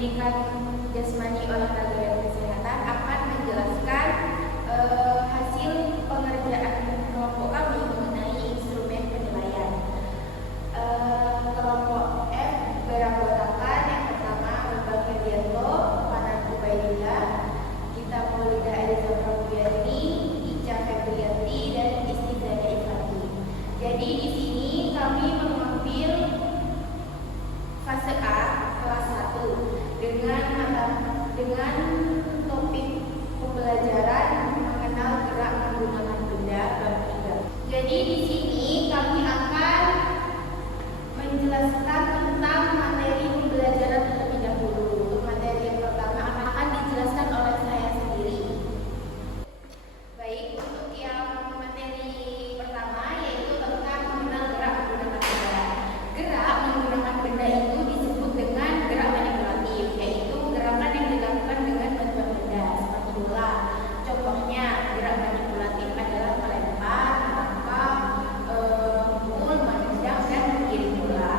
pendidikan jasmani olahraga dan kesehatan akan menjelaskan hasil pengerjaan kelompok kami mengenai instrumen penilaian. Kelompok F beranggotakan yang pertama Bapak Ferdianto, Panan Ubaidillah, Gita Maulida Eliza Prabiati, Ica Febrianti, dan Istizana Ifati. Jadi di sini kami mengambil fase A kelas 1 dengan topik pembelajaran mengenal gerak menggunakan benda bab 3. Jadi di sini kami akan menjelaskan tentang materi pembelajaran terlebih dahulu. Untuk materi yang pertama akan dijelaskan oleh saya sendiri. Baik, untuk yang materi pertama yaitu tentang mengenal gerak menggunakan benda. Gerak menggunakan benda itu disebut dengan gerak manipulatif, yaitu gerakan yang dilakukan dengan bantuan benda seperti bola. Contohnya gerak manipulatif adalah melempar, menangkap, memukul, menendang, dan menggiring bola.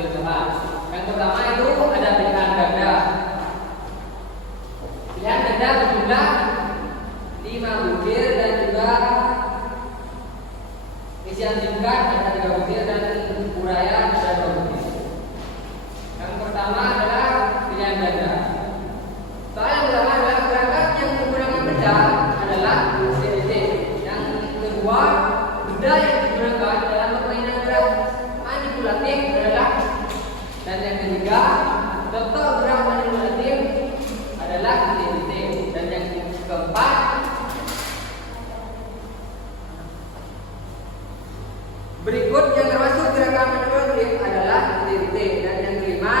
unit bahan. Yang pertama itu ada pilihan ganda. Pilihan ganda berjumlah 5 butir dan juga isian singkat ada 3 butir dan uraian ada 2 butir. Yang pertama adalah pilihan ganda. Soal yang pertama adalah gerakan yang menggunakan benda adalah titik. Yang kedua, benda yang digunakan dalam permainan gerak manipulatif adalah, dan yang ketiga, contoh gerak manipulatif adalah titik. Dan yang keempat, berikut yang termasuk gerakan manipulatif adalah titik. Dan yang kelima,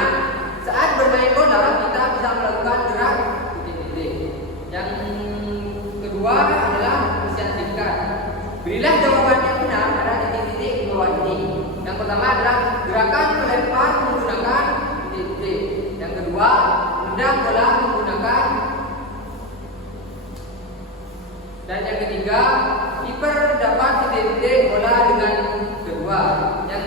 saat bermain bola kita bisa melakukan gerak titik. Yang kedua adalah isian singkat. Berilah jawaban yang benar pada titik-titik di bawah ini. Yang pertama adalah gerakan melempar menggunakan titik. Yang kedua, menendang bola menggunakan. Dan yang ketiga, kiper dapat titik bola dengan kedua. Yang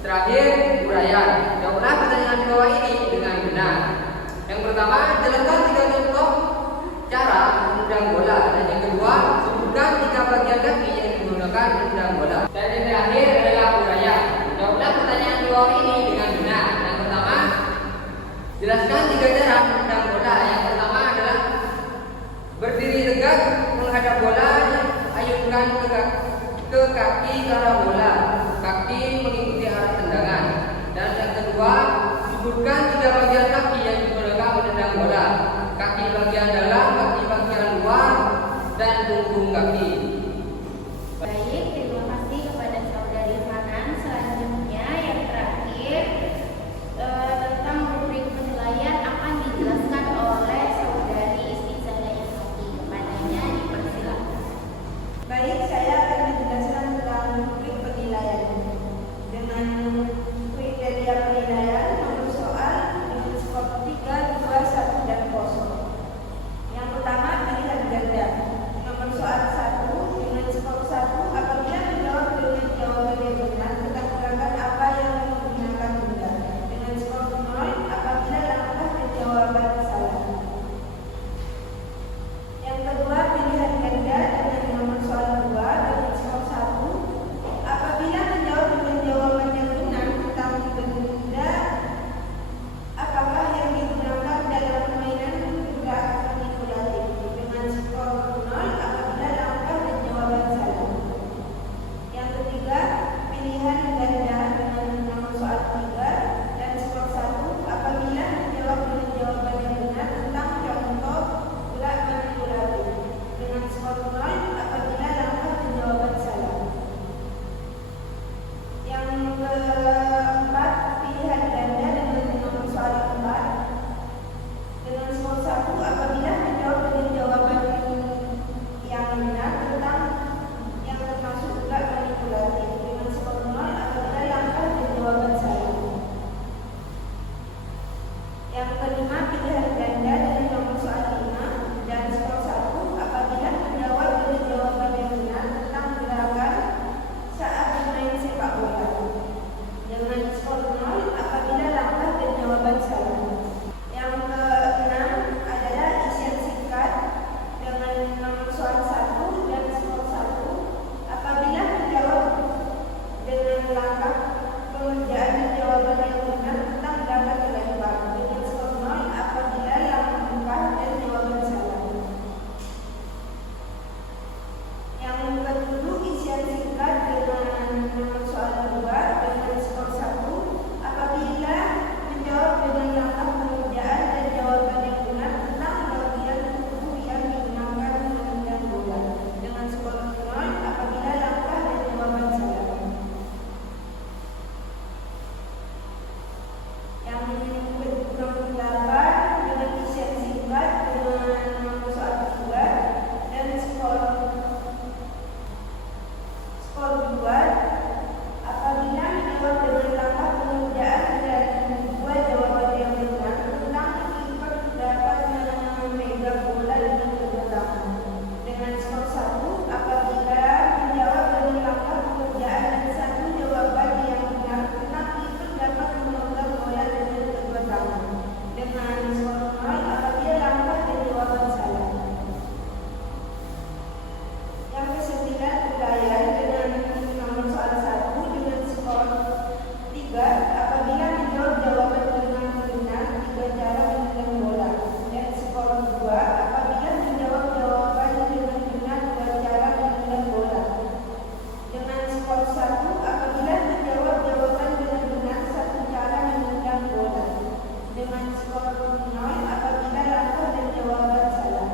terakhir, uraian. Jawablah pertanyaan di bawah ini dengan benar. Yang pertama, jelaskan 3 contoh cara menendang bola. Dan yang kedua, sebutkan 3 bagian kaki yang digunakan menendang bola. Dan yang terakhir adalah uraian. Jawablah pertanyaan di bawah ini dengan benar. Yang pertama, jelaskan 3 cara menendang bola. Yang pertama adalah berdiri tegak menghadap bola, ayunkan ke kaki ke arah bola, kaki mengikuti arah tendangan. Dan yang kedua, sebutkan 3 bagian kaki yang digunakan menendang bola: kaki bagian dalam, kaki bagian luar, dan punggung kaki. Baik, terima kasih kepada saudari Hanan. Selanjutnya yang terakhir tentang rubrik penilaian akan dijelaskan oleh saudari Istizadah Irfati. Kepadanya dipersilakan. Baik, saya akan menjelaskan tentang rubrik penilaian apabila menjawab jawaban dengan benar 3 cara menendang bola. Dan skor 2 apabila menjawab jawaban dengan benar 2 cara menendang bola. Dengan skor 1 apabila menjawab jawaban dengan benar 1 cara menendang bola. Dengan skor 0 apabila langkah dan jawaban salah.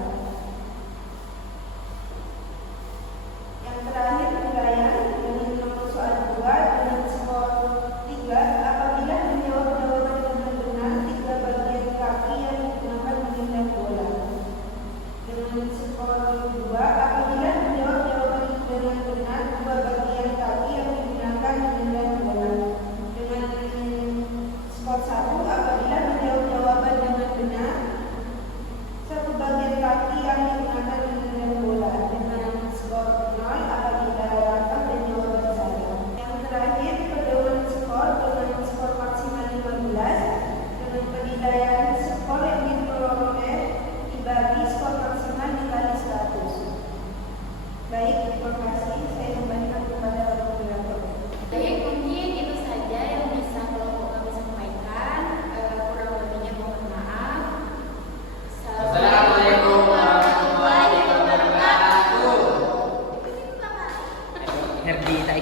Yang terakhir uraian dengan nomor soal 2 dengan skor 3 apabila menjawab jawaban dengan benar 3 bagian kaki yang digunakan menendang bola. Dengan skor 2 apabila menjawab jawaban dengan benar 2 bagian kaki yang digunakan menendang bola. Dengan skor 1 apabila menjawab jawaban dengan benar 1 bagian kaki yang digunakan menendang bola. Dengan skor 0 apabila langkah dan jawaban salah. Yang terakhir pedoman skor dengan skor maksimal 15 dengan penilaian skor yang diperoleh dibagi skor maksimal dikali 100. Baik, terima kasih. Saya kembalikan kepada moderator. Baik, mungkin itu saja yang bisa kelompok kami sampaikan. Kurang lebihnya mohon maaf. Assalamualaikum warahmatullahi wabarakatuh. Bapak. Herdi tak